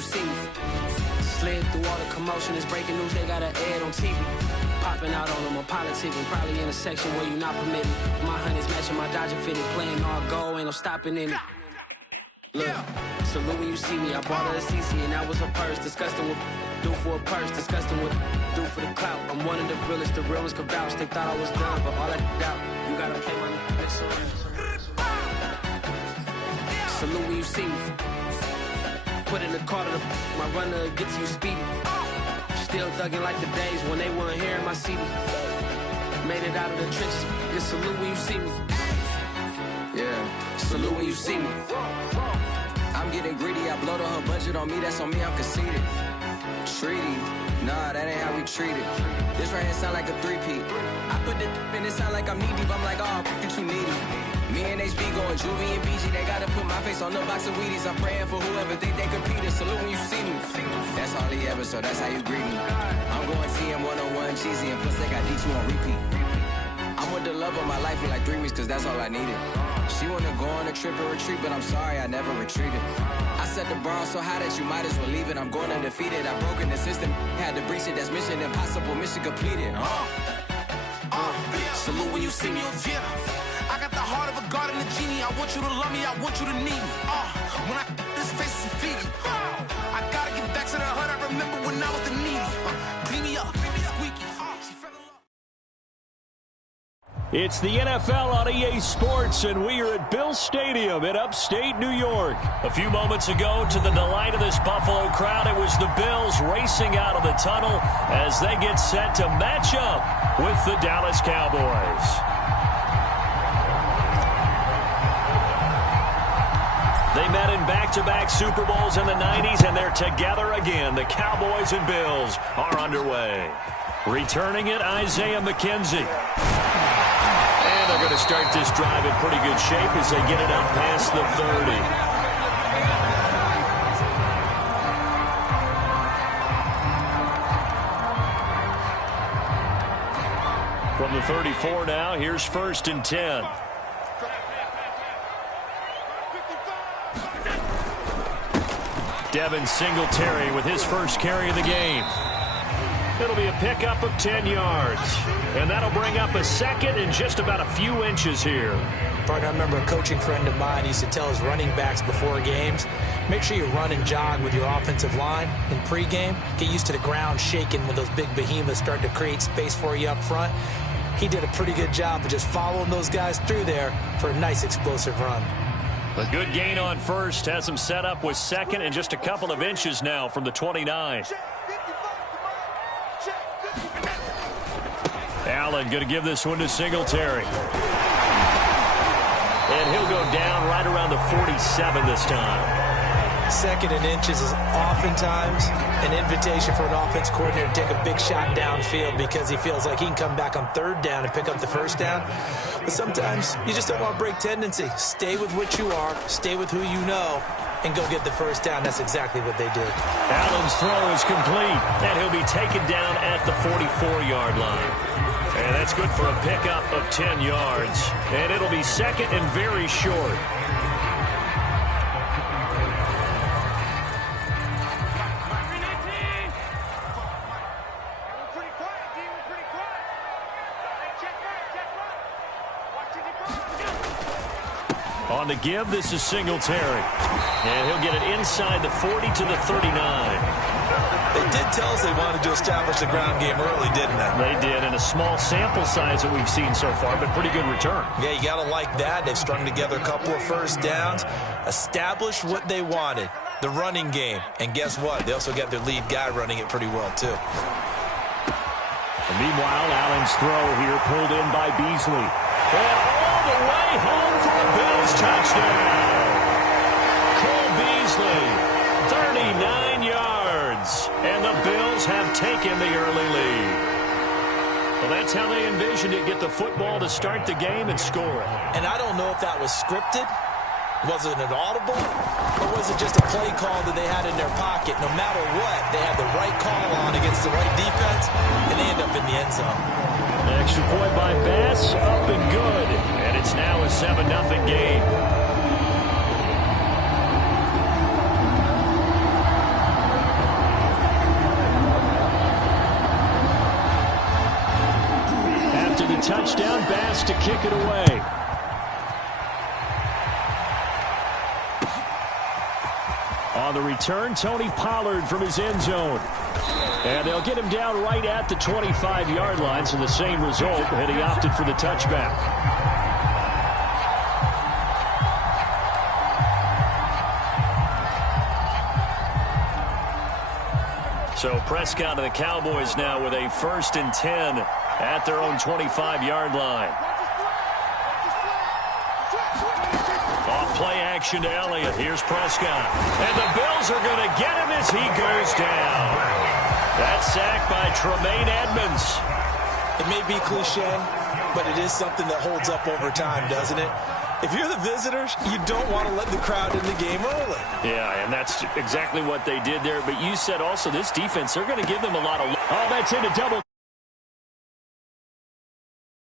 you see me. Slid through all the commotion, it's breaking news, they got an ad on TV. Popping out on them, I'm politicking, probably in a section where you not permitted. My honey's matching my Dodger fitted, playing all goal, ain't no stopping in it. Look, salute when you see me, I bought her a CC and that was her purse. Disgusting with do for a purse, disgusting with do for the clout. I'm one of the realest, the real ones could vouch. They thought I was done, but all that out, you gotta pay my next around. Salute when you see me. Put in the car to my runner, get to you speedy. Still thugging like the days when they weren't here in my CD. Made it out of the trenches, just salute when you see me. Yeah, salute when you see me. I'm getting greedy, I blow the whole budget on me, that's on me, I'm conceited. Treaty, nah, that ain't how we treat it. This right here sound like a three-peat. I put the in it sound like I'm knee deep, I'm like, oh, you too needy. Me and HB going Juvie and BG, they gotta put my face on the box of Wheaties. I'm praying for whoever think they competed. Salute when you see me. That's all he ever, so that's how you greet me. I'm going TM 101 cheesy, and plus they got D2 on repeat. I'm with the love of my life for like 3 weeks, cause that's all I needed. She wanna go on a trip or retreat, but I'm sorry, I never retreated. I set the bar so high that you might as well leave it. I'm going undefeated, I broke in the system, had to breach it, that's mission impossible, mission completed. Salute when you see me, yeah. I got the heart of a god and a genie. I want you to love me, I want you to need me. When I this face is feedy. I gotta get back to the hood, I remember when I was the needy. Clean me up, squeaky. It's the NFL on EA Sports, and we are at Bill Stadium in upstate New York. A few moments ago, to the delight of this Buffalo crowd, it was the Bills racing out of the tunnel as they get set to match up with the Dallas Cowboys. They met in back-to-back Super Bowls in the 90s, and they're together again. The Cowboys and Bills are underway. Returning it, Isaiah McKenzie. And they're going to start this drive in pretty good shape as they get it up past the 30. From the 34 now, here's 1st and 10. Devin Singletary with his first carry of the game. It'll be a pickup of 10 yards. And that'll bring up a second in just about a few inches here. Partner, I remember a coaching friend of mine used to tell his running backs before games, make sure you run and jog with your offensive line in pregame. Get used to the ground shaking when those big behemoths start to create space for you up front. He did a pretty good job of just following those guys through there for a nice explosive run. A good gain on first, has him set up with second and just a couple of inches now from the 29. Allen going to give this one to Singletary. And he'll go down right around the 47 this time. Second and inches is oftentimes an invitation for an offense coordinator to take a big shot downfield because he feels like he can come back on 3rd down and pick up the 1st down. But sometimes you just don't want to break tendency. Stay with what you are, stay with who you know, and go get the 1st down. That's exactly what they did. Allen's throw is complete, and he'll be taken down at the 44-yard line. And that's good for a pickup of 10 yards. And it'll be second and very short. On the give, this is Singletary. And he'll get it inside the 40 to the 39. They did tell us they wanted to establish the ground game early, didn't they? They did, and a small sample size that we've seen so far, but pretty good return. Yeah, you got to like that. They've strung together a couple of 1st downs, established what they wanted, the running game. And guess what? They also got their lead guy running it pretty well, too. And meanwhile, Allen's throw here pulled in by Beasley. And all the way home for a Bills touchdown. Cole Beasley, 39 yards. And the Bills have taken the early lead. Well, that's how they envisioned it, get the football to start the game and score it. And I don't know if that was scripted. Was it an audible? Or was it just a play call that they had in their pocket? No matter what, they had the right call on against the right defense, and they end up in the end zone. Extra point by Bass, up and good. And it's now a 7-0 game. Edmonds to kick it away. On the return, Tony Pollard from his end zone. And they'll get him down right at the 25-yard line, so the same result, and he opted for the touchback. So Prescott and the Cowboys now with a 1st and 10 at their own 25-yard line. Off play action to Elliott. Here's Prescott. And the Bills are going to get him as he goes down. That sack by Tremaine Edmonds. It may be cliche, but it is something that holds up over time, doesn't it? If you're the visitors, you don't want to let the crowd in the game early. Yeah, and that's exactly what they did there. But you said also this defense, they're going to give them a lot of... Oh, that's into double...